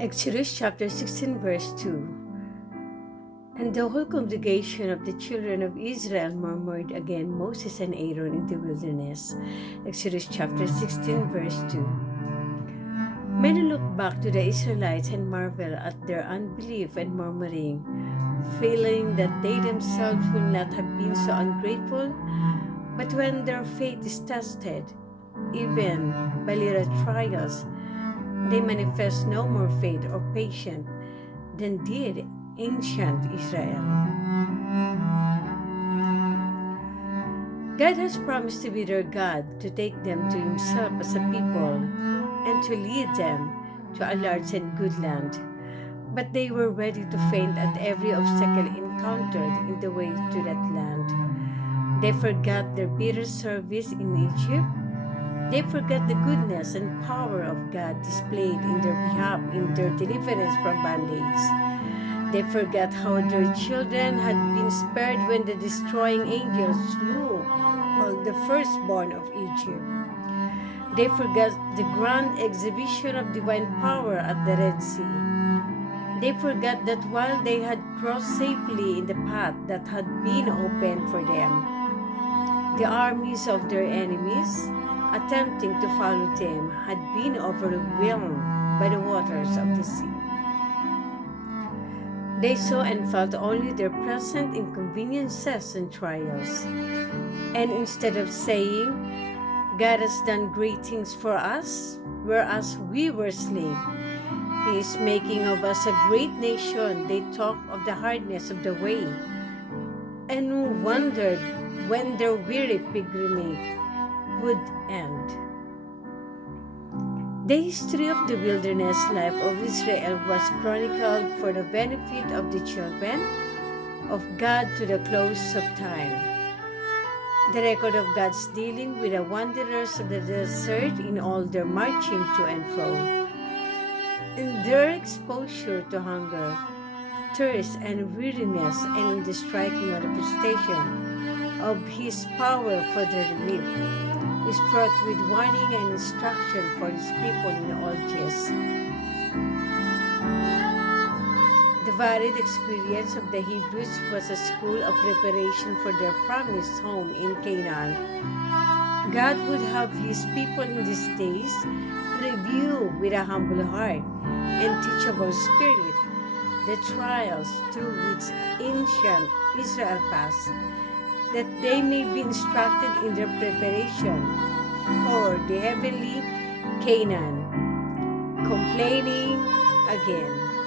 Exodus chapter 16 verse 2. And the whole congregation of the children of Israel murmured against Moses and Aaron in the wilderness. Exodus chapter 16 verse 2. Many looked back to the Israelites and marveled at their unbelief and murmuring, feeling that they themselves would not have been so ungrateful. But when their faith is tested, even by little trials, they manifest no more faith or patience than did ancient Israel. God has promised to be their God, to take them to Himself as a people, and to lead them to a large and good land. But they were ready to faint at every obstacle encountered in the way to that land. They forgot their bitter service in Egypt. They forgot the goodness and power of God displayed in their behalf in their deliverance from bondage. They forgot how their children had been spared when the destroying angels slew all the firstborn of Egypt. They forgot the grand exhibition of divine power at the Red Sea. They forgot that while they had crossed safely in the path that had been opened for them, the armies of their enemies, attempting to follow them, had been overwhelmed by the waters of the sea. They saw and felt only their present inconveniences and trials. And instead of saying, God has done great things for us, whereas we were slaves, He is making of us a great nation, they talked of the hardness of the way, and wondered when their weary pilgrimage would end. The history of the wilderness life of Israel was chronicled for the benefit of the children of God to the close of time. The record of God's dealing with the wanderers of the desert in all their marching to and fro, in their exposure to hunger, thirst, and weariness, and in the striking manifestation of His power for their relief, is brought with warning and instruction for His people in all ages. The varied experience of the Hebrews was a school of preparation for their promised home in Canaan. God would have His people in these days review with a humble heart and teachable spirit the trials through which ancient Israel passed, that they may be instructed in their preparation for the heavenly Canaan. Complaining again.